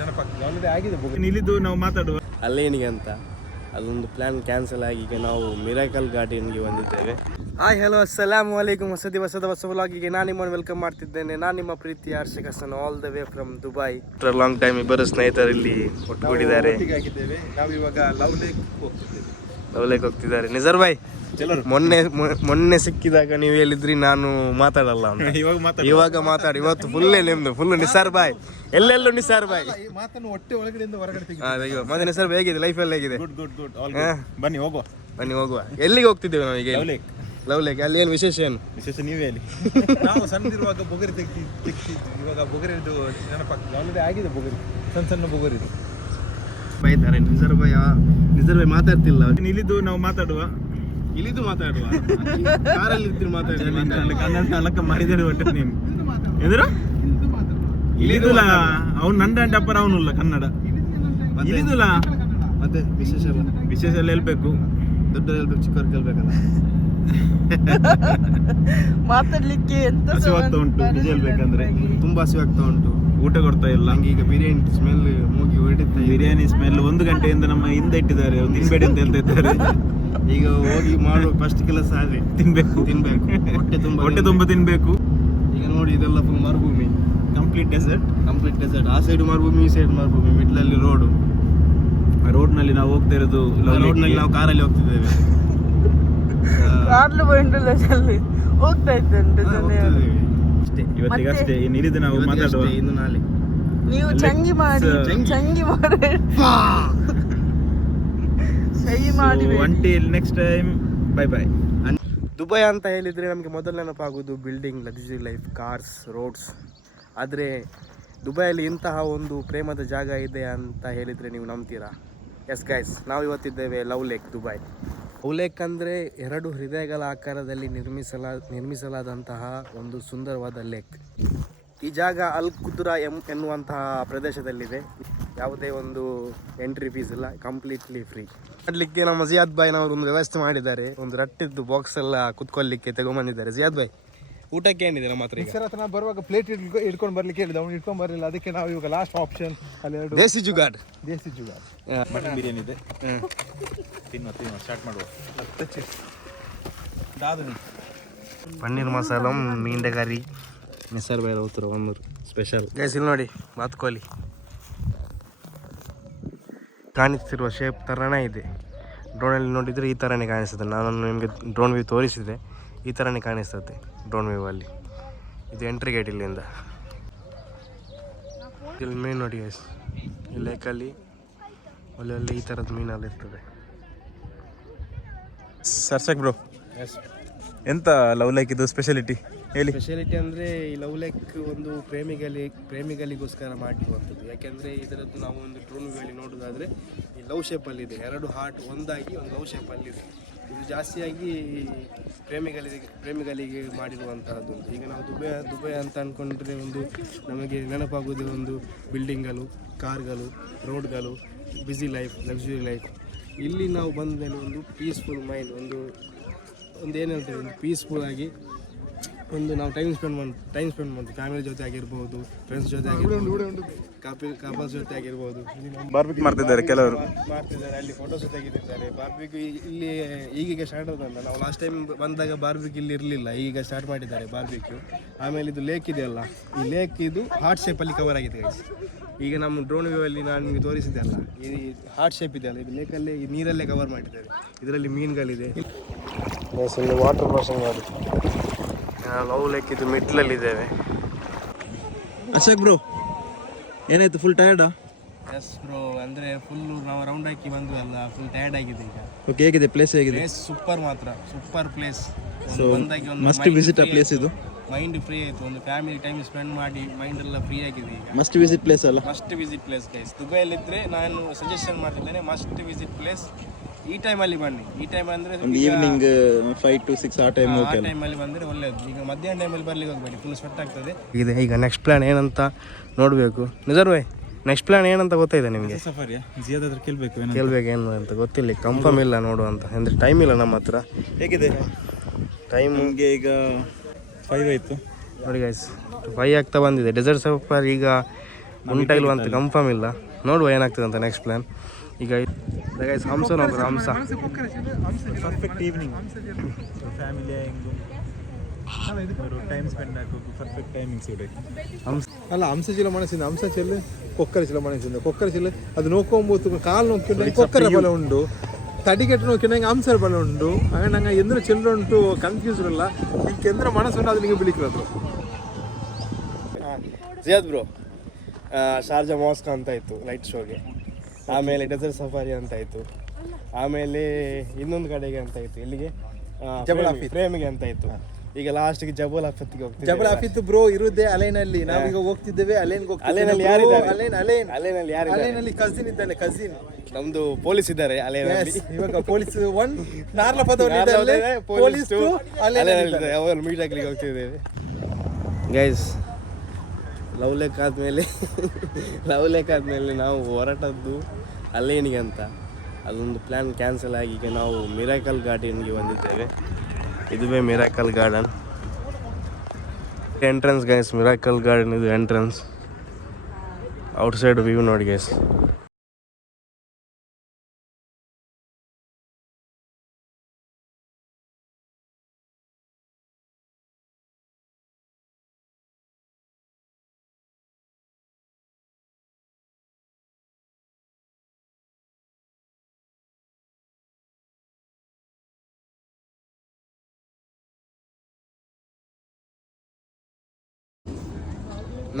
ನೆನಪಾಗ್ತದೆ ಆಲ್ರೆಡಿ ಆಗಿದೆ ಇಲ್ಲಿದ್ದು ನಾವು ಮಾತಾಡುವ ಅಲ್ಲೇನಿಗೆ ಅಂತ ಅದೊಂದು ಪ್ಲ್ಯಾನ್ ಕ್ಯಾನ್ಸಲ್ ಆಗಿ ಈಗ ನಾವು ಮಿರಾಕಲ್ ಗಾರ್ಡನ್ಗೆ ಬಂದಿದ್ದೇವೆ. ಹಾಯ್ ಹಲೋ ಅಸ್ಸಲಾಮು ಅಲೈಕುಮ್. ಹೊಸ ವ್ಲಾಗಿಗೆ ನಾನು ನಿಮ್ಮನ್ನು ವೆಲ್ಕಮ್ ಮಾಡ್ತಿದ್ದೇನೆ. ನಾನು ನಿಮ್ಮ ಪ್ರೀತಿ Harshak Hasan all the way from Dubai. Long time ಇಬ್ಬರು ಸ್ನೇಹಿತರು ಇಲ್ಲಿ ಒಟ್ಟುಗೂಡಿದ್ದಾರೆ. ನಾವು ಇವಾಗ ಲವ್ ಲೇಕ್ ಹೋಗ್ತಿದ್ದಾರೆ. ನಿಜರ್ ಬಾಯ್ ಮೊನ್ನೆ ಸಿಕ್ಕಿದಾಗ ನೀವು ಹೇಳಿದ್ರಿ ನಾನು ಮಾತಾಡಲ್ಲ ಅಂತ. ಇವಾಗ ಮಾತಾಡಿ. ಇವತ್ತು ಫುಲ್ ನಿಸಾರ್ ಬಾಯ್, ಎಲ್ಲೆಲ್ಲೂ ನಿಸಾರ್ ಬಾಯ್ ಮಾತನ್ನು ಹೊಟ್ಟೆ ಒಳಗಡೆಯಿಂದ ಹೊರಗಡೆ ಮತ್ತೆ ನಿಸಾರ್ ಬಾಯ್ ಹೇಗಿದೆ, ಲೈಫ್ ಎಲ್ಲ ಹೇಗಿದೆ? ಬನ್ನಿ ಹೋಗುವ. ಎಲ್ಲಿಗೆ ಹೋಗ್ತಿದ್ದೇವೆ ನಾವು ಈಗ? Love lake. ಅಲ್ಲಿ ಏನು ವಿಶೇಷ? ನೀವೇ ಹೇಳಿ. ನಾವು ಸಣ್ಣದಿರುವಾಗ ಬೊಗರಿ ತೆಗ್ತಿದ್ವಿ, ಇವಾಗ ಬೊಗರಿದು ನೆನಪಾಗ್ತದೆ ಆಲ್ರೆಡಿ ಆಗಿದೆ. ಬೊಗರಿ ಸಣ್ಣ ಬೊಗರಿದು ಬೈತಾರೆ. ನಿಸಾರ್ ಬಾಯ್ ಮಾತಾಡ್ತಿಲ್ಲ. ಇಲ್ಲಿದ್ದು ನಾವು ಮಾತಾಡುವ ಕಾರಲ್ಲಿ ಇರ್ತೀವಿ ಮಾತಾಡಿ ಕನ್ನಡ ಮಾಡಿದರೆ ಒಟ್ಟೆ ನೀನು ಎದುರು ಇಲ್ಲಿದುಲ್ಲ ಅವ್ನು ನಂಡ ಅಪ್ಪರ ಅವನುಲ್ಲ ಕನ್ನಡ ಇಲ್ಲಿದುಲ್ಲ. ಮತ್ತೆ ವಿಶೇಷ ಎಲ್ಲ ಹೇಳ್ಬೇಕು, ದೊಡ್ಡ ಹೇಳ್ಬೇಕು, ಚಿಕ್ಕವ್ರು ಕೇಳ್ಬೇಕಲ್ಲ. ಮಾತಾಡ್ಲಿಕ್ಕೆ ಎಂತ ಹಸಿವಾಗ್ತಾ ಉಂಟು, ನಿಜ ಹೇಳ್ಬೇಕಂದ್ರೆ ತುಂಬಾ ಹಸಿವಾಗ್ತಾ ಉಂಟು. ಊಟ ಕೊಡ್ತಾ ಇಲ್ಲ. ನಂಗೆ ಈಗ ಬಿರಿಯಾನಿ ಸ್ಮೆಲ್ ಮೂಗಿ ಹೊಡಿತಾ. ಬಿರಿಯಾನಿ ಸ್ಮೆಲ್ 1 ಗಂಟೆಯಿಂದ ನಮ್ಮ ಹಿಂದೆ ಇಟ್ಟಿದ್ದಾರೆ, ತಿನ್ಬೇಡಿ ಅಂತ ಹೇಳ್ತಾ ಇದ್ದಾರೆ. ಈಗ ಹೋಗಿ ಮಾಡುವ ಫಸ್ಟ್ ಕೆಲಸ ಆದ್ರೆ ತಿನ್ಬೇಕು, ಹೊಟ್ಟೆ ತುಂಬ ತಿನ್ಬೇಕು. ಈಗ ನೋಡಿ ಇದೆಲ್ಲ ಫುಲ್ ಮರುಭೂಮಿ, ಕಂಪ್ಲೀಟ್ ಡೆಸರ್ಟ್. ಆ ಸೈಡ್ ಮರುಭೂಮಿ, ಈ ಸೈಡ್ ಮರುಭೂಮಿ, ಮಿಡ್ಲಲ್ಲಿ ರೋಡ್. ಆ ರೋಡ್ನಲ್ಲಿ ನಾವು ಹೋಗ್ತಾ ಇರೋದು. ರೋಡ್ನಲ್ಲಿ ನಾವು ಕಾರಲ್ಲಿ ಹೋಗ್ತಿದ್ದೇವೆ. ಹೋಗ್ತಾ ಇದ್ದೇನೆ ಅಷ್ಟೇ, ಇವತ್ತಿಗಷ್ಟೇ. ಇನ್ನು ನಾವು ಮಾತಾಡುವ. ಇನ್ನು ನಾಳೆ ನೀವು ಚಂಗಿ ಮಾಡಿ until next time, bye bye. Dubai ಅಂತ ಹೇಳಿದರೆ ನಮಗೆ ಮೊದಲು ನೆನಪಾಗೋದು building, luxury life, cars, roads. ಆದರೆ ದುಬೈಯಲ್ಲಿ ಇಂತಹ ಒಂದು ಪ್ರೇಮದ ಜಾಗ ಇದೆ ಅಂತ ಹೇಳಿದರೆ ನೀವು ನಂಬ್ತೀರಾ? ಎಸ್ ಗೈಸ್, ನಾವು ಇವತ್ತಿದ್ದೇವೆ love lake, Dubai. Love lake ಅಂದರೆ 2 ಹೃದಯಗಳ ಆಕಾರದಲ್ಲಿ ನಿರ್ಮಿಸಲಾದಂತಹ ಒಂದು ಸುಂದರವಾದ ಲೇಕ್. ಈ ಜಾಗ ಅಲ್ ಕುದ್ರಾ ಎನ್ನುವಂತಹ ಪ್ರದೇಶದಲ್ಲಿದೆ. ಯಾವುದೇ ಒಂದು ಎಂಟ್ರಿ ಫೀಸ್ ಇಲ್ಲ, ಕಂಪ್ಲೀಟ್ಲಿ ಫ್ರೀ. ಮಾಡಲಿಕ್ಕೆ ನಮ್ಮ ಜಿಯಾದ್ ಬಾಯ್ನವರು ಒಂದು ವ್ಯವಸ್ಥೆ ಮಾಡಿದ್ದಾರೆ. ಒಂದು ರಟ್ಟಿದ್ದು ಬಾಕ್ಸ್ ಎಲ್ಲ ಕುತ್ಕೊಳ್ಳಿಕ್ಕೆ ತಗೊಂಡ್ಬಂದಿದ್ದಾರೆ. ಜಿಯಾದ್ ಬಾಯ್, ಊಟಕ್ಕೆ ಏನಿದೆ ನಮ್ಮ ಹತ್ರ? ಹತ್ರ ಬರುವಾಗ ಪ್ಲೇಟ್ ಇಟ್ಕೊಂಡು ಬರ್ಲಿಕ್ಕೆ ಹೇಳಿದ, ಅವ್ನು ಇಟ್ಕೊಂಡು ಬರಲಿಲ್ಲ. ಅದಕ್ಕೆ ನಾವು ಇವಾಗ ಲಾಸ್ಟ್ ಆಪ್ಷನ್ ಅಲ್ಲಿ ದೇಸಿ ಜುಗಾಡ್ ಮಟನ್ ಬಿರಿಯಾನಿ ಇದೆ. ತಿನ್ನೋ ಸ್ಟಾರ್ಟ್ ಮಾಡುವ. ಪನ್ನೀರ್ ಮಸಾಲ, ಮೀಂಡೆ ಕರಿ, ನಿಸಾರ್ ಬಾಯ್ ಉತ್ತರ ಒಂದೂರು ಸ್ಪೆಷಲ್. ಗೈಸ್ ಇಲ್ಲಿ ನೋಡಿ, ಬಾತ್ಕೋಲಿ ಕಾಣಿಸ್ತಿರುವ ಶೇಪ್ ಥರನೇ ಇದೆ. ಡ್ರೋನಲ್ಲಿ ನೋಡಿದರೆ ಈ ಥರನೇ ಕಾಣಿಸ್ತದೆ. ನಾನು ನಿಮಗೆ ಡ್ರೋನ್ ವ್ಯೂ ತೋರಿಸಿದೆ, ಈ ಥರನೇ ಕಾಣಿಸ್ತದೆ ಡ್ರೋನ್ ವ್ಯೂ ಅಲ್ಲಿ. ಇದು ಎಂಟ್ರಿ ಗೇಟ್ ಇಲ್ಲಿಂದ. ಇಲ್ಲಿ ಮೀನು ನೋಡಿ ಗೈಸ್, ಈ ಲೇಕಲ್ಲಿ ಒಳ್ಳೆ ಈ ಥರದ ಮೀನಲ್ಲಿ ಇರ್ತದೆ. ಸರ್ಸಕ್ ಬ್ರೋ, ಎಂತ ಲವ್ ಲೇಕ್ ಇದು ಸ್ಪೆಷಾಲಿಟಿ ಹೇಳಿ? ಸ್ಪೆಷಾಲಿಟಿ ಅಂದರೆ ಈ ಲವ್ ಲೇಕ್ ಒಂದು ಪ್ರೇಮಿಗಳಿಗೋಸ್ಕರ ಮಾಡಿರುವಂಥದ್ದು. ಯಾಕೆಂದರೆ ಇದರದ್ದು ನಾವು ಒಂದು ಡ್ರೋನ್ ವ್ಯೂಯಲ್ಲಿ ನೋಡೋದಾದರೆ ಈ ಲವ್ ಶೇಪಲ್ಲಿದೆ. 2 ಹಾರ್ಟ್ ಒಂದಾಗಿ ಒಂದು ಲವ್ ಶೇಪಲ್ಲಿದೆ. ಇದು ಜಾಸ್ತಿಯಾಗಿ ಪ್ರೇಮಿಗಳಿಗೆ ಮಾಡಿರುವಂತಹದ್ದು. ಈಗ ನಾವು ದುಬೈ ಅಂತ ಅಂದ್ಕೊಂಡ್ರೆ ಒಂದು ನಮಗೆ ನೆನಪಾಗೋದು ಒಂದು ಬಿಲ್ಡಿಂಗ್ಗಳು, ಕಾರ್ಗಳು, ರೋಡ್ಗಳು, ಬ್ಯುಸಿ ಲೈಫ್, ಲಕ್ಸುರಿ ಲೈಫ್. ಇಲ್ಲಿ ನಾವು ಬಂದ ಮೇಲೆ ಒಂದು ಪೀಸ್ಫುಲ್ ಮೈಂಡ್, ಒಂದು ಏನು ಹೇಳ್ತೇವೆ, ಒಂದು ಪೀಸ್ಫುಲ್ ಆಗಿ ಒಂದು ನಾವು ಟೈಮ್ ಸ್ಪೆಂಡ್ ಮಾಡ್ತೀವಿ. ಫ್ಯಾಮಿಲಿ ಜೊತೆ ಆಗಿರ್ಬೋದು, ಫ್ರೆಂಡ್ಸ್ ಜೊತೆ ಆಗಿರ್ಬೋದು, ಕಪಲ್ಸ್ ಜೊತೆ ಆಗಿರ್ಬೋದು. ಬಾರ್ಬಿಕ್ಯೂ ಮಾಡ್ತಿದ್ದಾರೆ ಕೆಲವರು, ಅಲ್ಲಿ ಫೋಟೋಸ್ ತೆಗೆದಿದ್ದಾರೆ. ಬಾರ್ಬಿಕ್ಯೂ ಇಲ್ಲಿ ಈಗೀಗ ಸ್ಟಾರ್ಟ್ ಆಗೋದಲ್ಲ. ನಾವು ಲಾಸ್ಟ್ ಟೈಮ್ ಬಂದಾಗ ಬಾರ್ಬಿಕ್ಯೂ ಇಲ್ಲಿ ಇರಲಿಲ್ಲ, ಈಗ ಸ್ಟಾರ್ಟ್ ಮಾಡಿದ್ದಾರೆ ಬಾರ್ಬಿಕ್ಯೂ. ಆಮೇಲೆ ಇದು ಲೇಕ್ ಇದೆಯಲ್ಲ, ಈ ಲೇಕ್ ಇದು ಹಾರ್ಟ್ ಶೇಪಲ್ಲಿ ಕವರ್ ಆಗಿದೆ. ಈಗ ನಮ್ಮ ಡ್ರೋನ್ ವ್ಯೂ ಅಲ್ಲಿ ನಾನು ನಿಮಗೆ ತೋರಿಸಿದೆ ಅಲ್ಲ, ಈ ಹಾರ್ಟ್ ಶೇಪ್ ಇದೆಯಲ್ಲ, ಇದು ಲೇಕಲ್ಲೇ ಈ ನೀರಲ್ಲೇ ಕವರ್ ಮಾಡಿದ್ದಾರೆ. ಇದರಲ್ಲಿ ಮೀನುಗಳಿದೆ. ವಾಟರ್ ಕ್ರಾಸಿಂಗ್ ಮಾಡಿ ಲವ್ ಲೇಕ್ ಇದು ಮಿಡ್ಲಲ್ಲಿದ್ದೇವೆ. ಅಶೋಕ್ ಬ್ರೋ, ಏನಾಯ್ತು? ಫುಲ್ ಟಯರ್ಡಾ? ಎಸ್ ಬ್ರೋ, ಅಂದರೆ ಫುಲ್ ನಾವು ರೌಂಡ್ ಹಾಕಿ ಬಂದ್ವಿ ಅಲ್ಲ, ಫುಲ್ ಟಯರ್ಡ್ ಆಗಿದೆ ಈಗ. ಓಕೆ, ಹೇಗಿದೆ ಪ್ಲೇಸ್? ಹೇಗಿದೆ? ಸೂಪರ್, ಮಾತ್ರ ಸೂಪರ್ ಪ್ಲೇಸ್. ಬಂದಾಗಿ ಒಂದು ಮಸ್ಟ್ ವಿಸಿಟ್ ಆ ಪ್ಲೇಸ್ ಇದು. ಮೈಂಡ್ ಫ್ರೀ ಆಯಿತು, ಒಂದು ಫ್ಯಾಮಿಲಿ ಟೈಮ್ ಸ್ಪೆಂಡ್ ಮಾಡಿ ಮೈಂಡ್ ಎಲ್ಲ ಫ್ರೀ ಆಗಿದೆ ಈಗ. ಮಸ್ಟ್ ವಿಸಿಟ್ ಪ್ಲೇಸ್ ಅಲ್ಲ? Must visit place guys. ದುಬೈಯಲ್ಲಿದ್ದರೆ ನಾನು ಸಜೆಷನ್ ಮಾಡ್ತಿದ್ದೇನೆ, ಮಸ್ಟ್ ವಿಸಿಟ್ ಪ್ಲೇಸ್. ಈ ಟೈಮಲ್ಲಿ ಬನ್ನಿ. ಈ ಟೈಮ್ ಅಂದರೆ ಈವ್ನಿಂಗ್ 5 to 6 ಆ ಟೈಮಲ್ಲಿ ಬಂದರೆ ಒಳ್ಳೆಯದು. ಈಗ ಮಧ್ಯಾಹ್ನ ಟೈಮಲ್ಲಿ ಬರ್ಲಿಕ್ಕೆ ಹೋಗಬೇಡಿ, ಫುಲ್ ಸ್ವೆಟ್ ಆಗ್ತದೆ. ಈಗ ನೆಕ್ಸ್ಟ್ ಪ್ಲಾನ್ ಏನಂತ ನೋಡಬೇಕು. ನಿಜರ್ ಭಾಯ್, ನೆಕ್ಸ್ಟ್ ಪ್ಲಾನ್ ಏನಂತ ಗೊತ್ತಾಯಿದೆ ನಿಮಗೆ? ಸಫಾರಿಯಾ? ಜಿಯಾದ್ ಹತ್ರ ಕೇಳಬೇಕು ಏನು ಅಂತ ಗೊತ್ತಿಲ್ಲ, ಕನ್ಫರ್ಮ್ ಇಲ್ಲ, ನೋಡುವಂತ. ಅಂದರೆ ಟೈಮ್ ಇಲ್ಲ ನಮ್ಮ ಹತ್ರ. ಹೇಗಿದೆ ಟೈಮ್? ನಮಗೆ ಈಗ 5 ಆಯಿತು ನೋಡಿ ಗೈಸ್, 5 ಆಗ್ತಾ ಬಂದಿದೆ. ಡೆಸರ್ಟ್ ಸಫಾರಿ ಈಗ ಉಂಟಾ ಇಲ್ವ ಅಂತ ಕನ್ಫರ್ಮ್ ಇಲ್ಲ, ನೋಡುವ ಏನಾಗ್ತದೆ ಅಂತ ನೆಕ್ಸ್ಟ್ ಪ್ಲ್ಯಾನ್. ಈಗ ಗೈಸ್ ಹಂಸ ನೋಡ್ರಿ, ಹಂಸ perfect evening family time spend ಆಗೋದು ಪರ್ಫೆಕ್ಟ್ ಟೈಮಿಂಗ್ಸ್ ಇರಬೇಕು. ಅಲ್ಲ ಹಂಸಚಿಲ ಮನಸ್ಸಿಂದ ಹಂಸಚಿಲ್ಲ ಕೊಕ್ಕರಚಿಲ ಮನಸ್ಸಿಂದ ಕೊಕ್ಕರಚಿಲ್ಲ ಅದು ನೋಕೊಂಬೋದು ಕಾಲು ನೋಕ್ಕಿಂಡು ಕೊಕ್ಕರ ಬಲ ಉಂಡು, ತಡಿಗೆಟ್ಟು ನೋಕಿನ ಹಂಸರ ಬಲ ಉಂಡು. ಹಾಗೆ ನಂಗೆ ಎಂದ್ರ ಚಿಲ್ಲರೆ ಉಂಟು ಕನ್ಫ್ಯೂಸ್ ಇಲ್ಲ, ನಿಂಗೆ ಎಂದ್ರ ಮನಸ್ಸುಂಟು ಅದು ನಿಮಗೆ ಬಿಳಿಕ್ಕಿರೋದು. ಜಿಯಾದ್ ಬ್ರೋ, ಶಾರ್ಜಾ ಮಾಸ್ಕ್ ಅಂತ ಇತ್ತು ಲೈಟ್ ಶೋಗೆ, ಆಮೇಲೆ ಡೆಸರ್ಟ್ ಸಫಾರಿ ಅಂತ ಇತ್ತು, ಆಮೇಲೆ ಇನ್ನೊಂದು ಕಡೆಗೆ ಅಂತ ಇತ್ತು, ಎಲ್ಲಿಗೆ ಪ್ರೇಮಿಗೆ ಅಂತ ಇತ್ತು. ಈಗ ಲಾಸ್ಟ್ಗೆ ಜಬಲ್ ಆಫತ್ಗೆ ಹೋಗ್ತೀವಿ. ಜಬಲ್ ಆಫಿತ್ ಬ್ರೋ ಇರುದೇ ಅಲೈನಲ್ಲಿ, ನಾವೀಗ ಹೋಗ್ತಿದ್ದೇವೆ ಅಲೈನ್ಗೆ ಅಲೈನಲ್ಲಿ ಯಾರಿದ್ದಾರೆ? ಅಲೈನಲ್ಲಿ ಕಸಿನ್ ಇದ್ದಾನೆ, ಕಸಿನ್ ನಮ್ದು ಪೊಲೀಸ್ ಇದ್ದಾರೆ ಅಲೈನಲ್ಲಿ. ಇವಾಗ ಪೊಲೀಸ್ ಒನ್ ನಾರ್ಲ ಪದವಿದ್ದಾರೆ, ಪೊಲೀಸ್ ಅವರು ಮೀಟ್ ಆಗ್ಲಿಕ್ಕೆ ಹೋಗ್ತಿದ್ದೇವೆ. ಗೈಸ್ ಲವ್ ಲೆಕ್ ಆದಮೇಲೆ ನಾವು ಹೊರಟದ್ದು ಅಲೇನಿಗೆ ಅಂತ. ಅದೊಂದು ಪ್ಲ್ಯಾನ್ ಕ್ಯಾನ್ಸಲ್ ಆಗಿ ಈಗ ನಾವು ಮಿರಾಕಲ್ ಗಾರ್ಡನ್ಗೆ ಬಂದಿದ್ದೇವೆ. ಇದುವೇ miracle garden entrance guys. Miracle garden ಇದು ಎಂಟ್ರೆನ್ಸ್. ಔಟ್ಸೈಡ್ ವ್ಯೂ ನೋಡಿ ಗೈಸ್.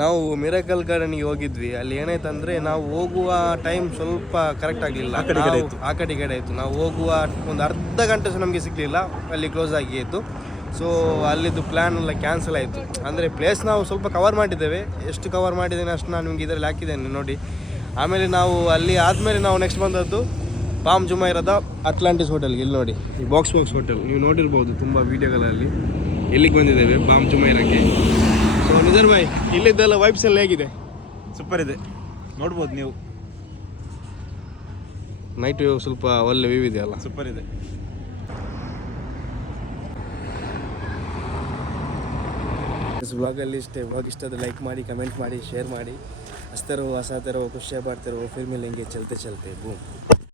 ನಾವು ಮಿರಾಕಲ್ ಗಾರ್ಡನ್ಗೆ ಹೋಗಿದ್ವಿ. ಅಲ್ಲಿ ಏನಾಯ್ತಂದರೆ ನಾವು ಹೋಗುವ ಟೈಮ್ ಸ್ವಲ್ಪ ಕರೆಕ್ಟ್ ಆಗಲಿಲ್ಲ, ಆ ಕಡೆ ಆಯಿತು. ನಾವು ಹೋಗುವ ಒಂದು ಅರ್ಧ ಗಂಟೆ ಸಹ ನಮಗೆ ಸಿಗಲಿಲ್ಲ, ಅಲ್ಲಿ ಕ್ಲೋಸ್ ಆಗಿತ್ತು. ಸೊ ಅಲ್ಲಿದ್ದು ಪ್ಲ್ಯಾನ್ ಎಲ್ಲ ಕ್ಯಾನ್ಸಲ್ ಆಯಿತು. ಅಂದರೆ ಪ್ಲೇಸ್ ನಾವು ಸ್ವಲ್ಪ ಕವರ್ ಮಾಡಿದ್ದೇವೆ, ಎಷ್ಟು ಕವರ್ ಮಾಡಿದ್ದೇನೆ ಅಷ್ಟು ನಾನು ನಿಮಗೆ ಇದರಲ್ಲಿ ಹಾಕಿದ್ದೇನೆ ನೋಡಿ. ಆಮೇಲೆ ನಾವು ಅಲ್ಲಿ ಆದಮೇಲೆ ನಾವು ನೆಕ್ಸ್ಟ್ ಬಂದದ್ದು ಪಾಮ್ ಜುಮೈರದ ಅಟ್ಲಾಂಟಿಸ್ ಹೋಟೆಲ್ಗೆ. ಇಲ್ಲಿ ನೋಡಿ, ಈ ಬಾಕ್ಸ್ ಹೋಟೆಲ್ ನೀವು ನೋಡಿರ್ಬೋದು ತುಂಬ ವೀಡಿಯೋಗಳಲ್ಲಿ. ಎಲ್ಲಿಗೆ ಬಂದಿದ್ದೇವೆ? ಪಾಮ್ ಜುಮೈರಕ್ಕೆ. ಸೊ ನಿಜರ್ ಭಾಯ್, ಇಲ್ಲಿದ್ದೆಲ್ಲ ವೈಬ್ಸ್ ಎಲ್ಲ ಹೇಗಿದೆ? ಸೂಪರ್ ಇದೆ, ನೋಡ್ಬೋದು ನೀವು. ನೈಟ್ ವ್ಯೂ ಸ್ವಲ್ಪ ಒಳ್ಳೆ ವ್ಯೂ ಇದೆಯಲ್ಲ, ಸೂಪರ್ ಇದೆ. ವ್ಲಾಗಲ್ಲಿ ಇಷ್ಟೇ. ವ್ಲಾಗ್ ಇಷ್ಟ ಆದರೆ ಲೈಕ್ ಮಾಡಿ, ಕಮೆಂಟ್ ಮಾಡಿ, ಶೇರ್ ಮಾಡಿ. ಹಸ್ತಾ ರಹೋ, ಹಸಾತೆ ರಹೋ, ಖುಷಿಯಾಗಿ ಬಾಡ್ತಾ ರಹೋ. ಫಿರ್ ಮಿಲೆಂಗೆ ಚಲ್ತೆ ಬೂಮ್.